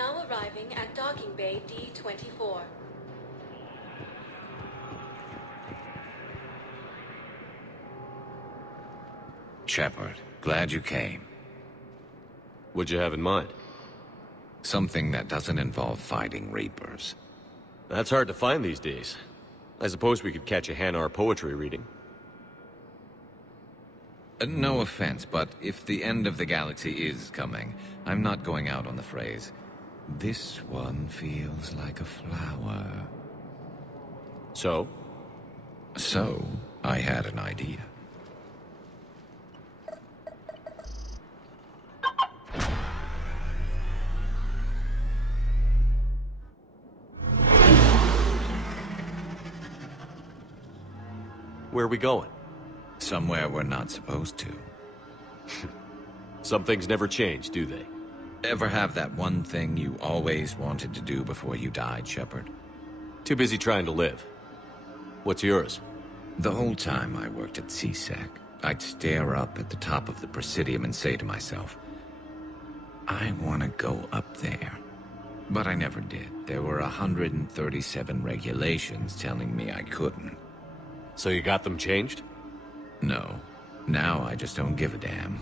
now arriving at docking bay D-24. Shepard, glad you came. What'd you have in mind? Something that doesn't involve fighting Reapers. That's hard to find these days. I suppose we could catch a Hanar poetry reading. No offense, but if the end of the galaxy is coming, I'm not going out on the phrase, "This one feels like a flower." So? So, I had an idea. Where are we going? Somewhere we're not supposed to. Some things never change, do they? Ever have that one thing you always wanted to do before you died, Shepard? Too busy trying to live. What's yours? The whole time I worked at CSEC, I'd stare up at the top of the Presidium and say to myself, I want to go up there. But I never did. There were 137 regulations telling me I couldn't. So you got them changed? No. Now I just don't give a damn.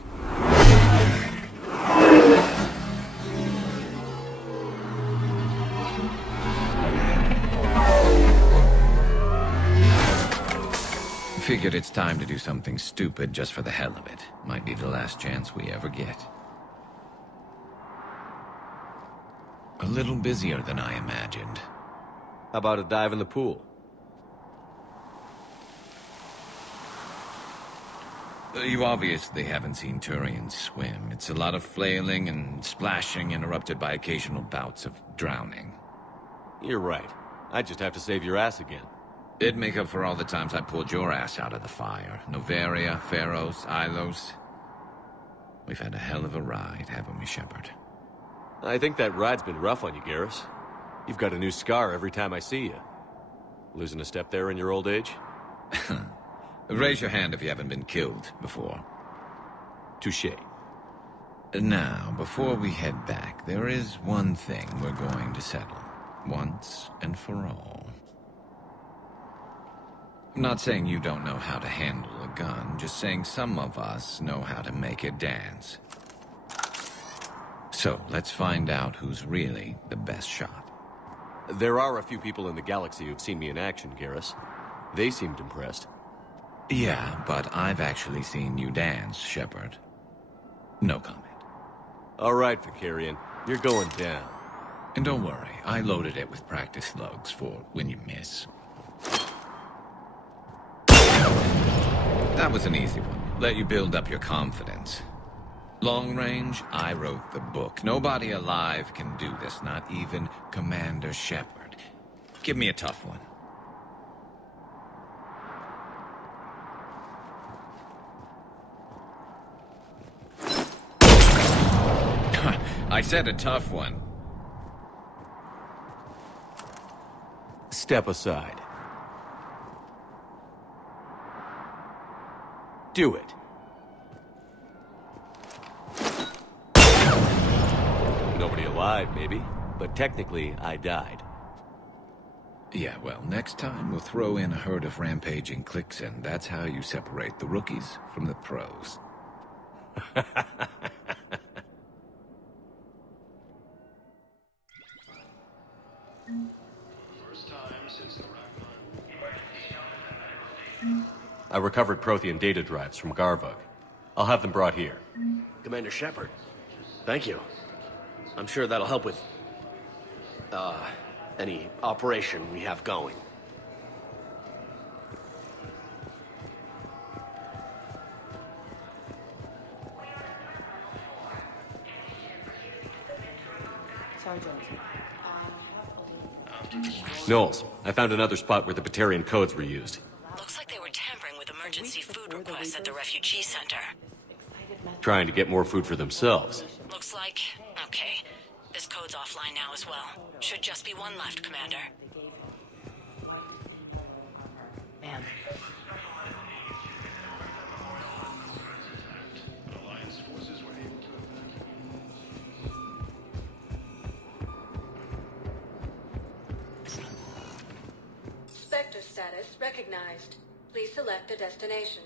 Figured it's time to do something stupid just for the hell of it. Might be the last chance we ever get. A little busier than I imagined. How about a dive in the pool? You obviously haven't seen Turians swim. It's a lot of flailing and splashing, interrupted by occasional bouts of drowning. You're right. I just have to save your ass again. It'd make up for all the times I pulled your ass out of the fire. Noveria, Pharos, Ilos. We've had a hell of a ride, haven't we, Shepard? I think that ride's been rough on you, Garrus. You've got a new scar every time I see you. Losing a step there in your old age? Raise your hand if you haven't been killed before. Touché. Now, before we head back, there is one thing we're going to settle. Once and for all. I'm not saying you don't know how to handle a gun, just saying some of us know how to make it dance. So, let's find out who's really the best shot. There are a few people in the galaxy who've seen me in action, Garrus. They seemed impressed. Yeah, but I've actually seen you dance, Shepard. No comment. All right, Vicarian. You're going down. And don't worry, I loaded it with practice slugs for when you miss. That was an easy one. Let you build up your confidence. Long range, I wrote the book. Nobody alive can do this, not even Commander Shepard. Give me a tough one. I said a tough one. Step aside. Do it. Nobody alive, maybe. But technically, I died. Yeah, well, next time we'll throw in a herd of rampaging cliques, and that's how you separate the rookies from the pros. I recovered Prothean data drives from Garvug. I'll have them brought here. Commander Shepard, thank you. I'm sure that'll help with, any operation we have going. Knowles, I found another spot where the Batarian codes were used. Looks like they were tampering with emergency food requests at the refugee center. Trying to get more food for themselves. Looks like... okay. This code's offline now as well. Should just be one left, Commander. Man. recognized. Please select a destination.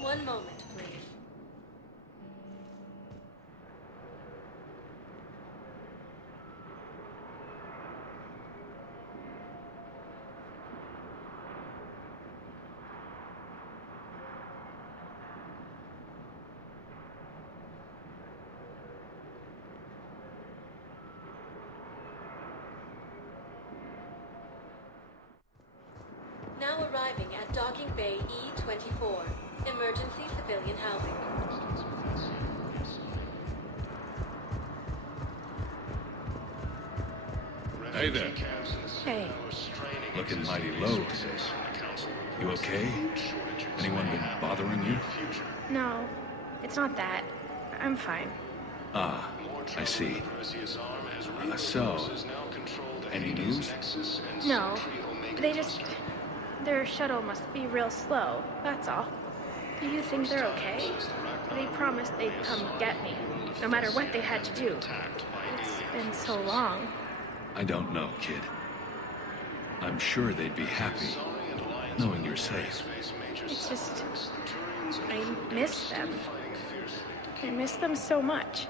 One moment, please. Now arriving at Docking Bay E-24. Emergency civilian housing. Hey there. Hey. Looking mighty low. You okay? Anyone been bothering you? No, it's not that. I'm fine. Ah, I see. So, any news? No, their shuttle must be real slow, that's all. Do you think they're okay? They promised they'd come get me, no matter what they had to do. It's been so long. I don't know, kid. I'm sure they'd be happy knowing you're safe. It's just... I miss them. I miss them so much.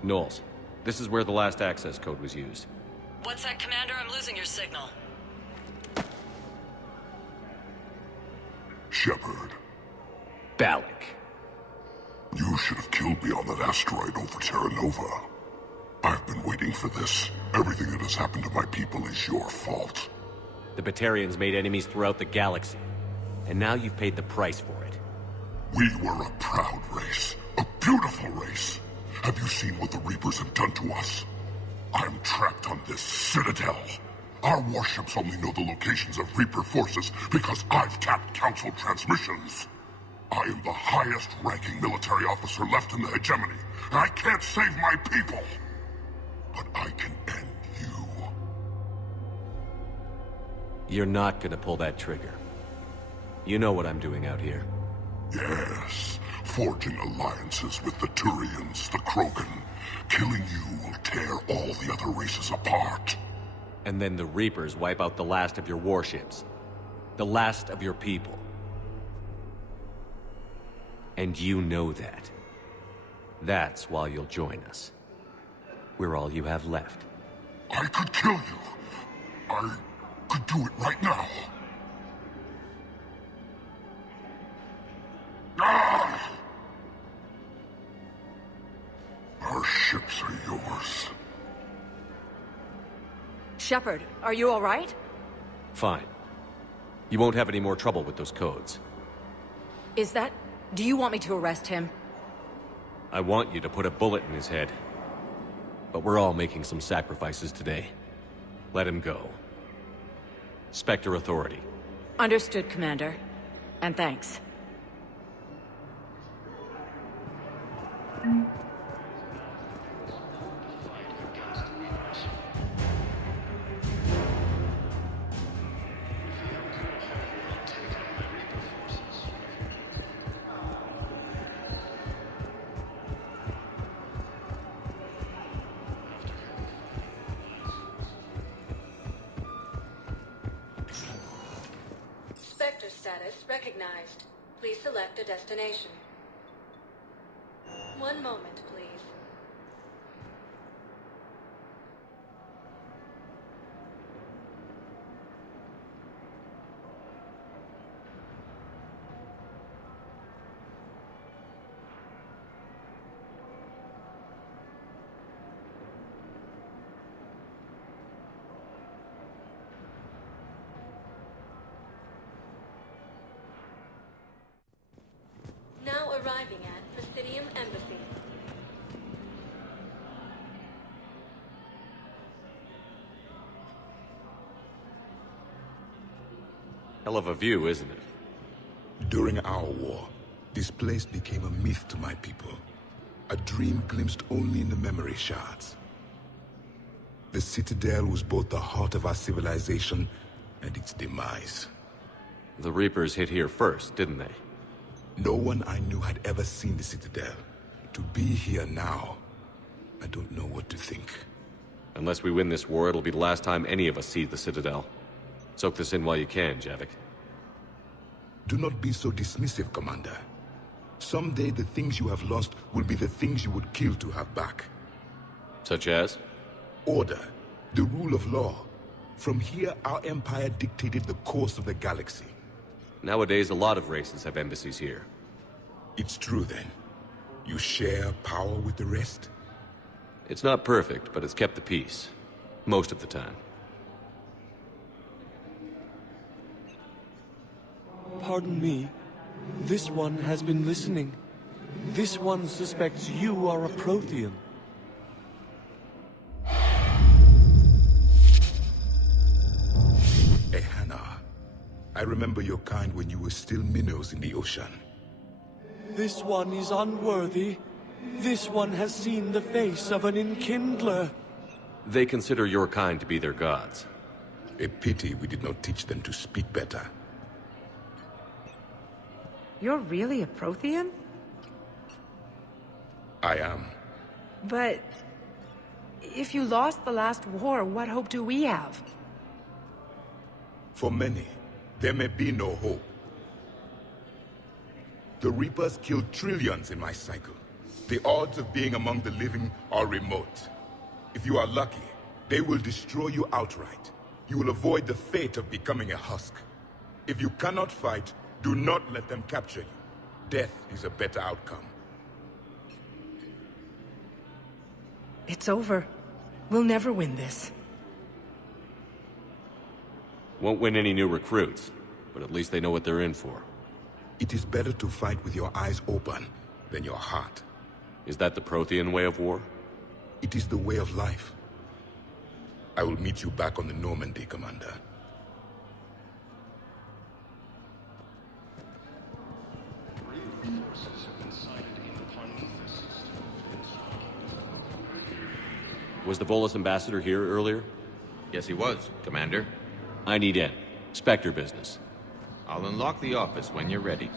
Knowles, this is where the last access code was used. What's that, Commander? I'm losing your signal. Shepard, Balak. you should have killed me on that asteroid over Terra Nova. I've been waiting for this. Everything that has happened to my people is your fault. The Batarians made enemies throughout the galaxy, and now you've paid the price for it. We were a proud race, a beautiful race. Have you seen what the Reapers have done to us? I'm trapped on this Citadel. Our warships only know the locations of Reaper forces because I've tapped Council transmissions. I am the highest-ranking military officer left in the hegemony, and I can't save my people. But I can end you. You're not gonna pull that trigger. You know what I'm doing out here. Yes, forging alliances with the Turians, the Krogan. Killing you will tear all the other races apart. And then the Reapers wipe out the last of your warships. The last of your people. And you know that. That's why you'll join us. We're all you have left. I could kill you. I could do it right now. Ah! Our ships are yours. Shepard, are you all right? Fine. You won't have any more trouble with those codes. Is that... Do you want me to arrest him? I want you to put a bullet in his head. But we're all making some sacrifices today. Let him go. Spectre Authority. Understood, Commander. And thanks. Spectre status recognized. Please select a destination. One moment, please. Now arriving at Presidium Embassy. Hell of a view, isn't it? During our war, this place became a myth to my people. A dream glimpsed only in the memory shards. The Citadel was both the heart of our civilization and its demise. The Reapers hit here first, didn't they? No one I knew had ever seen the Citadel. To be here now, I don't know what to think. Unless we win this war, it'll be the last time any of us see the Citadel. Soak this in while you can, Javik. Do not be so dismissive, Commander. Someday the things you have lost will be the things you would kill to have back. Such as? Order, the rule of law. From here, our empire dictated the course of the galaxy. Nowadays, a lot of races have embassies here. It's true, then. You share power with the rest? It's not perfect, but it's kept the peace. Most of the time. Pardon me. This one has been listening. This one suspects you are a Prothean. Ehana. I remember your kind when you were still minnows in the ocean. This one is unworthy. This one has seen the face of an enkindler. They consider your kind to be their gods. A pity we did not teach them to speak better. You're really a Prothean? I am. But... if you lost the last war, what hope do we have? For many, there may be no hope. The Reapers killed trillions in my cycle. The odds of being among the living are remote. If you are lucky, they will destroy you outright. You will avoid the fate of becoming a husk. If you cannot fight, do not let them capture you. Death is a better outcome. It's over. We'll never win this. Won't win any new recruits, but at least they know what they're in for. It is better to fight with your eyes open than your heart. Is that the Prothean way of war? It is the way of life. I will meet you back on the Normandy, Commander. Was the Volus ambassador here earlier? Yes, he was, Commander. I need in. Spectre business. I'll unlock the office when you're ready.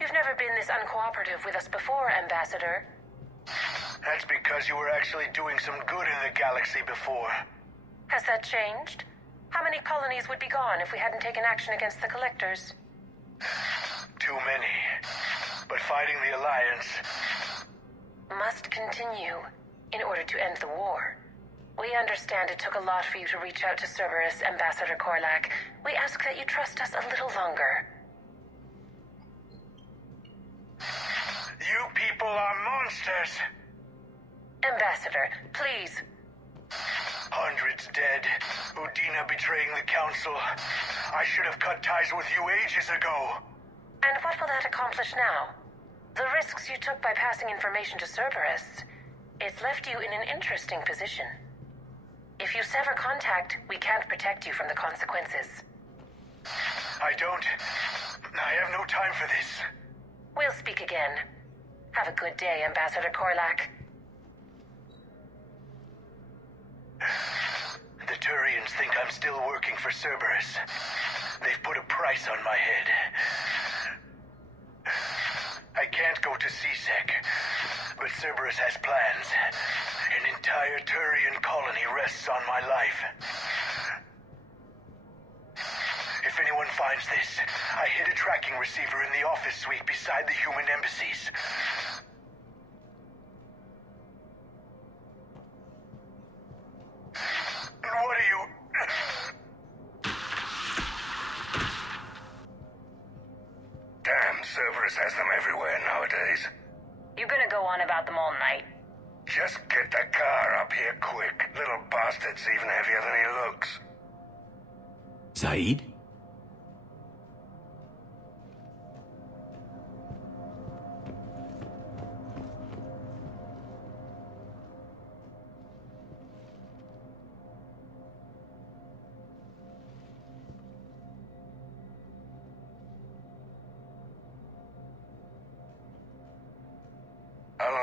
You've never been this uncooperative with us before, Ambassador. That's because you were actually doing some good in the galaxy before. Has that changed? How many colonies would be gone if we hadn't taken action against the Collectors? Too many. But fighting the Alliance... must continue in order to end the war. We understand it took a lot for you to reach out to Cerberus, Ambassador Korlak. We ask that you trust us a little longer. You people are monsters! Ambassador, please. Hundreds dead. Udina betraying the Council. I should have cut ties with you ages ago. And what will that accomplish now? The risks you took by passing information to Cerberus. It's left you in an interesting position. If you sever contact, we can't protect you from the consequences. I have no time for this. We'll speak again. Have a good day, Ambassador Korlak. The Turians think I'm still working for Cerberus. They've put a price on my head. I can't go to CSEC, but Cerberus has plans. An entire Turian colony rests on my life. If anyone finds this, I hid a tracking receiver in the office suite beside the human embassies. What are you... Damn, Cerberus has them everywhere nowadays. You gonna go on about them all night? Just get the car up here quick. Little bastard's even heavier than he looks. Zaid?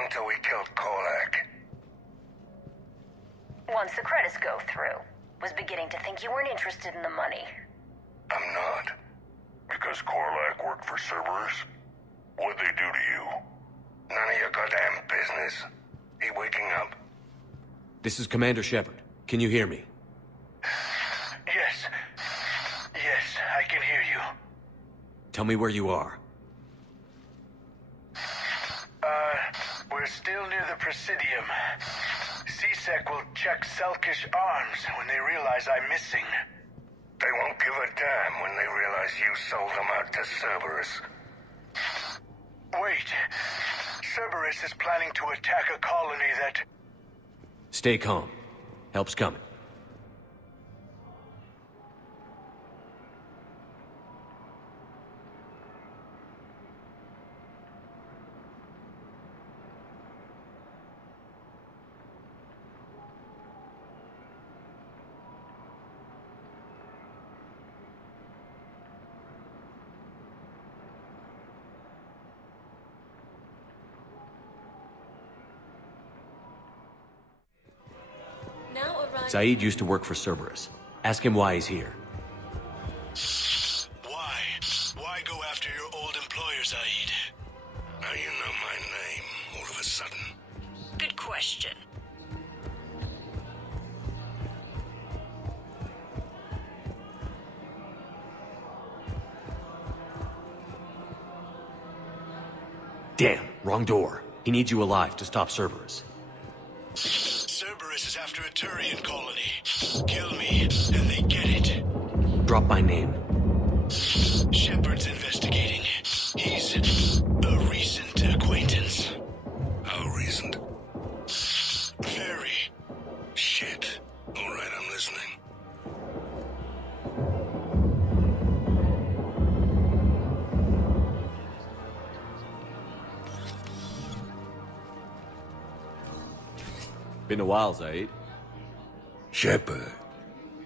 until we killed Korlak. Once the credits go through, was beginning to think you weren't interested in the money. I'm not. Because Korlak worked for Cerberus? What'd they do to you? None of your goddamn business. He waking up? This is Commander Shepard. Can you hear me? Yes. Yes, I can hear you. Tell me where you are. We're still near the Presidium. CSEC will check Selkish arms when they realize I'm missing. They won't give a damn when they realize you sold them out to Cerberus. Wait. Cerberus is planning to attack a colony that... Stay calm. Help's coming. Zaid used to work for Cerberus. Ask him why he's here. Why? Why go after your old employer, Zaid? Now you know my name, all of a sudden. Good question. Damn, wrong door. He needs you alive to stop Cerberus. Cerberus is after a Turian colony. Kill me, and they get it. Drop my name. Shepard's investigating. He's a recent acquaintance. How recent? Very. Shit. All right, I'm listening. Been a while, Zaid. Shepard.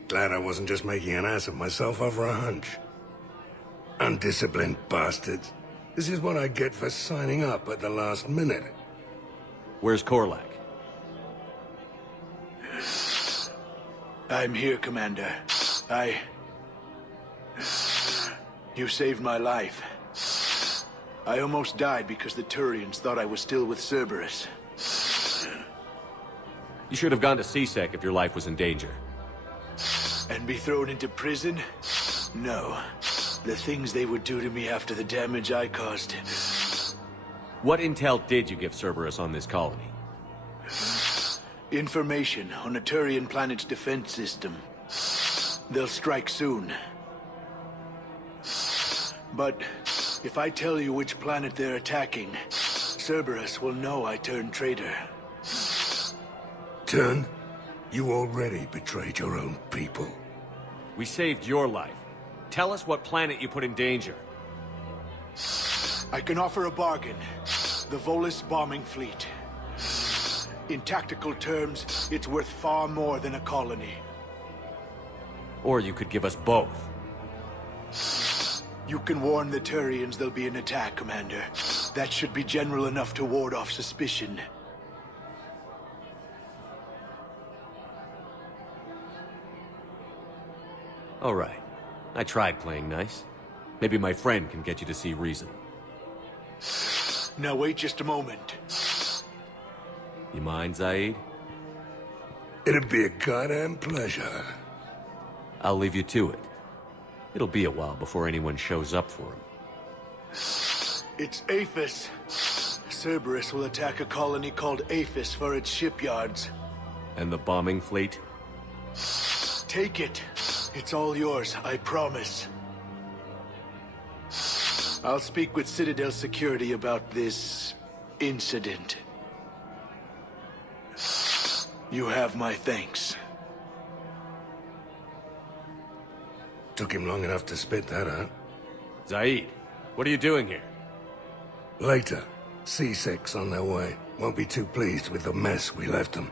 Glad I wasn't just making an ass of myself over a hunch. Undisciplined bastards. This is what I get for signing up at the last minute. Where's Korlak? I'm here, Commander. You saved my life. I almost died because the Turians thought I was still with Cerberus. You should have gone to CSEC if your life was in danger. And be thrown into prison? No. The things they would do to me after the damage I caused. What intel did you give Cerberus on this colony? Information on a Turian planet's defense system. They'll strike soon. But if I tell you which planet they're attacking, Cerberus will know I turned traitor. Turn? You already betrayed your own people. We saved your life. Tell us what planet you put in danger. I can offer a bargain. The Volus bombing fleet. In tactical terms, it's worth far more than a colony. Or you could give us both. You can warn the Turians there'll be an attack, Commander. That should be general enough to ward off suspicion. All right. I tried playing nice. Maybe my friend can get you to see reason. Now wait just a moment. You mind, Zaid? It'd be a goddamn pleasure. I'll leave you to it. It'll be a while before anyone shows up for him. It's Aphis. Cerberus will attack a colony called Aphis for its shipyards. And the bombing fleet? Take it. It's all yours, I promise. I'll speak with Citadel security about this incident. You have my thanks. Took him long enough to spit that out. Zaid, what are you doing here? Later. C6 on their way. Won't be too pleased with the mess we left them.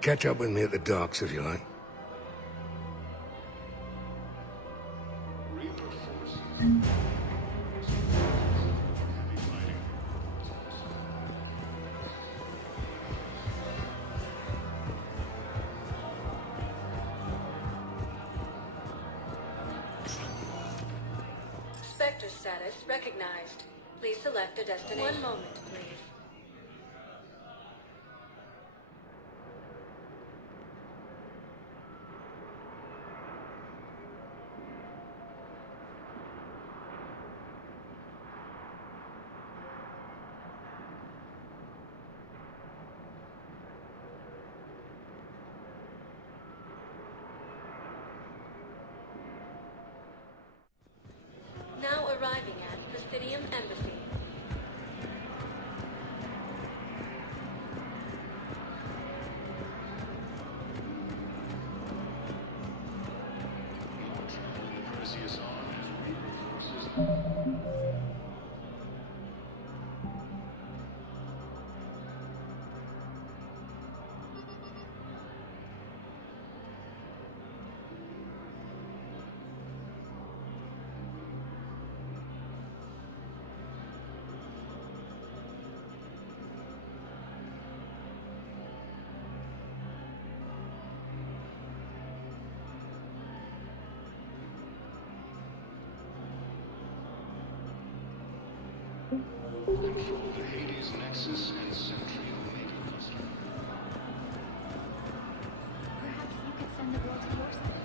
Catch up with me at the docks if you like. status recognized. Please select a destination. One moment, please. Now arriving at Presidium Embassy. Control the Hades Nexus and Sentry Omega Cluster. Perhaps you could send the girl to your side.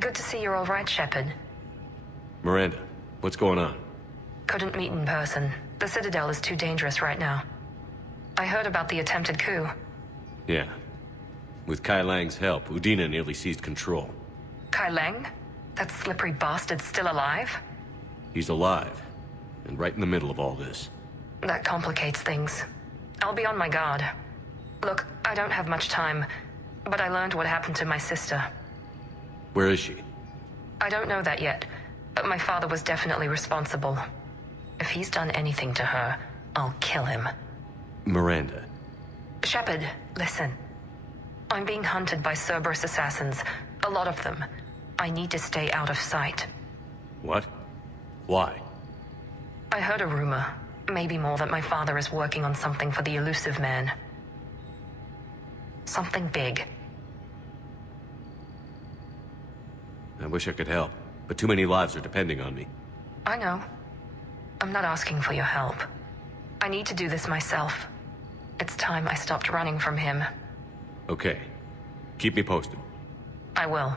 Good to see you're all right, Shepard. Miranda, what's going on? Couldn't meet in person. The Citadel is too dangerous right now. I heard about the attempted coup. Yeah. With Kai Lang's help, Udina nearly seized control. Kai Lang? That slippery bastard's still alive? He's alive, and right in the middle of all this. That complicates things. I'll be on my guard. Look, I don't have much time, but I learned what happened to my sister. Where is she? I don't know that yet, but my father was definitely responsible. If he's done anything to her, I'll kill him. Miranda. Shepard, listen. I'm being hunted by Cerberus assassins. A lot of them. I need to stay out of sight. What? Why? I heard a rumor, maybe more, that my father is working on something for the elusive man. Something big. I wish I could help, but too many lives are depending on me. I know. I'm not asking for your help. I need to do this myself. It's time I stopped running from him. Okay. Keep me posted. I will.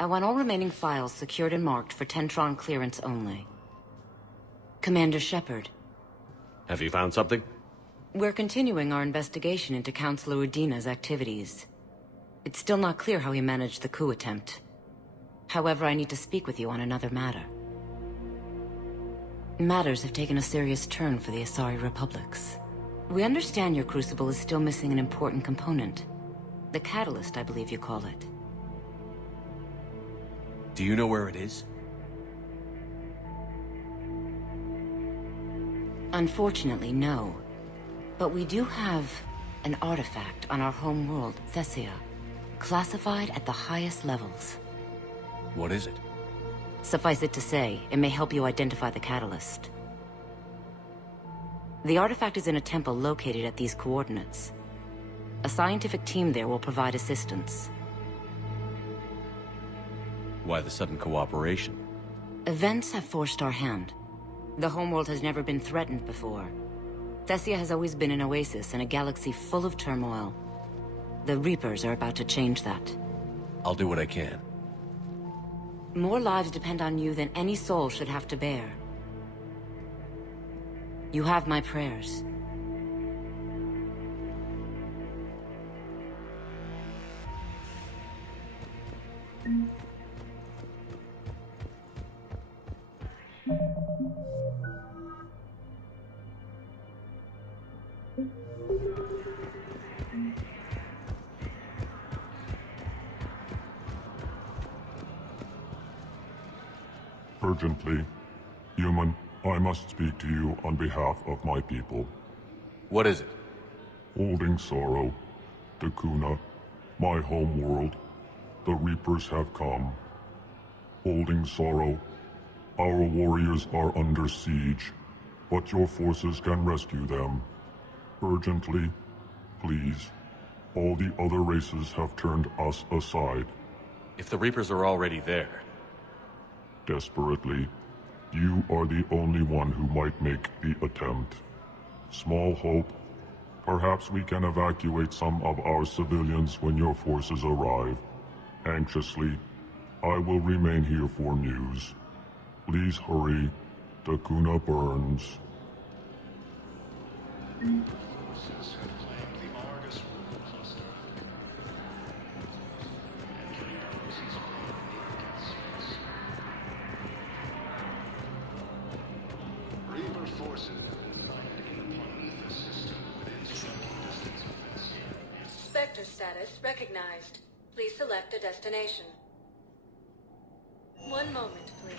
I want all remaining files secured and marked for Tentron clearance only. Commander Shepard. Have you found something? We're continuing our investigation into Councilor Udina's activities. It's still not clear how he managed the coup attempt. However, I need to speak with you on another matter. Matters have taken a serious turn for the Asari Republics. We understand your crucible is still missing an important component. The catalyst, I believe you call it. Do you know where it is? Unfortunately, no. But we do have an artifact on our home world, Thessia, classified at the highest levels. What is it? Suffice it to say, it may help you identify the catalyst. The artifact is in a temple located at these coordinates. A scientific team there will provide assistance. Why the sudden cooperation? Events have forced our hand. The homeworld has never been threatened before. Thessia has always been an oasis in a galaxy full of turmoil. The Reapers are about to change that. I'll do what I can. More lives depend on you than any soul should have to bear. You have my prayers. Urgently. Human, I must speak to you on behalf of my people. What is it? Holding sorrow. Dakuna, my home world. The Reapers have come. Holding sorrow. Our warriors are under siege, but your forces can rescue them. Urgently, please. All the other races have turned us aside. If the Reapers are already there... Desperately, you are the only one who might make the attempt. Small hope. Perhaps we can evacuate some of our civilians when your forces arrive. Anxiously, I will remain here for news. Please hurry. Dakuna burns. Spectre status recognized. Please select a destination. One moment, please.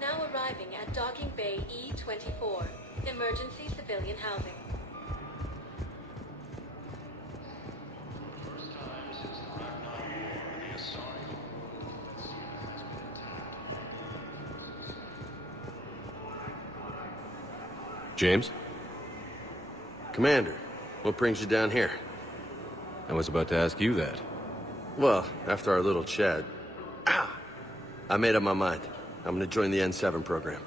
Now arriving at Docking Bay E-24, emergency civilian housing. James? Commander, what brings you down here? I was about to ask you that. Well, after our little chat, I made up my mind. I'm gonna join the N7 program.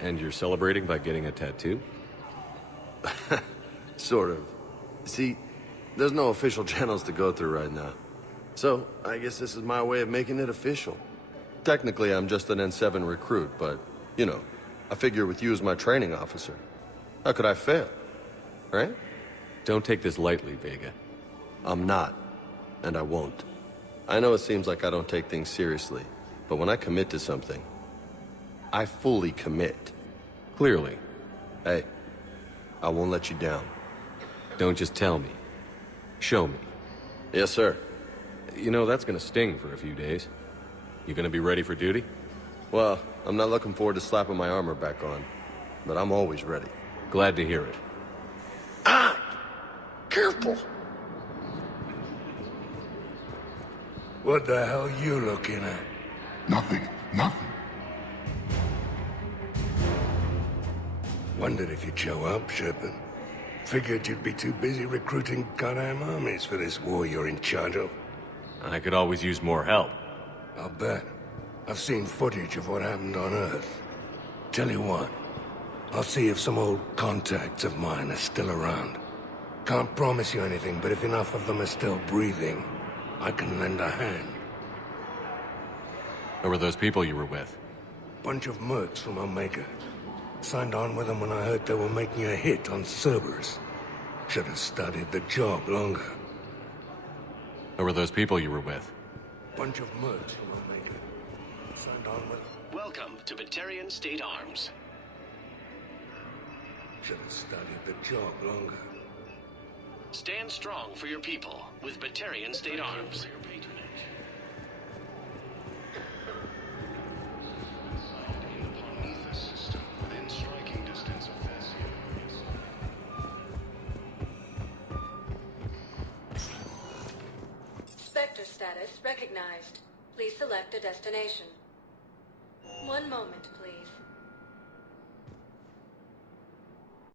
And you're celebrating by getting a tattoo? Sort of. See, there's no official channels to go through right now. So, I guess this is my way of making it official. Technically, I'm just an N7 recruit, but, you know, I figure with you as my training officer, how could I fail? Right? Don't take this lightly, Vega. I'm not, and I won't. I know it seems like I don't take things seriously, but when I commit to something, I fully commit. Clearly. Hey, I won't let you down. Don't just tell me. Show me. Yes, sir. You know, that's gonna sting for a few days. You gonna be ready for duty? Well, I'm not looking forward to slapping my armor back on, but I'm always ready. Glad to hear it. Ah! Careful! What the hell you looking at? Nothing. Wondered if you'd show up, Shepard. Figured you'd be too busy recruiting goddamn armies for this war you're in charge of. I could always use more help. I'll bet. I've seen footage of what happened on Earth. Tell you what, I'll see if some old contacts of mine are still around. Can't promise you anything, but if enough of them are still breathing, I can lend a hand. Who were those people you were with? Bunch of mercs from Omega. Signed on with them when I heard they were making a hit on Cerberus. Should have studied the job longer. Who were those people you were with? Bunch of mercs from Omega. Signed on with them. Welcome to Batarian State Arms. Should have studied the job longer. Stand strong for your people with Batarian State Arms. Spectre status recognized. Please select a destination. One moment, please.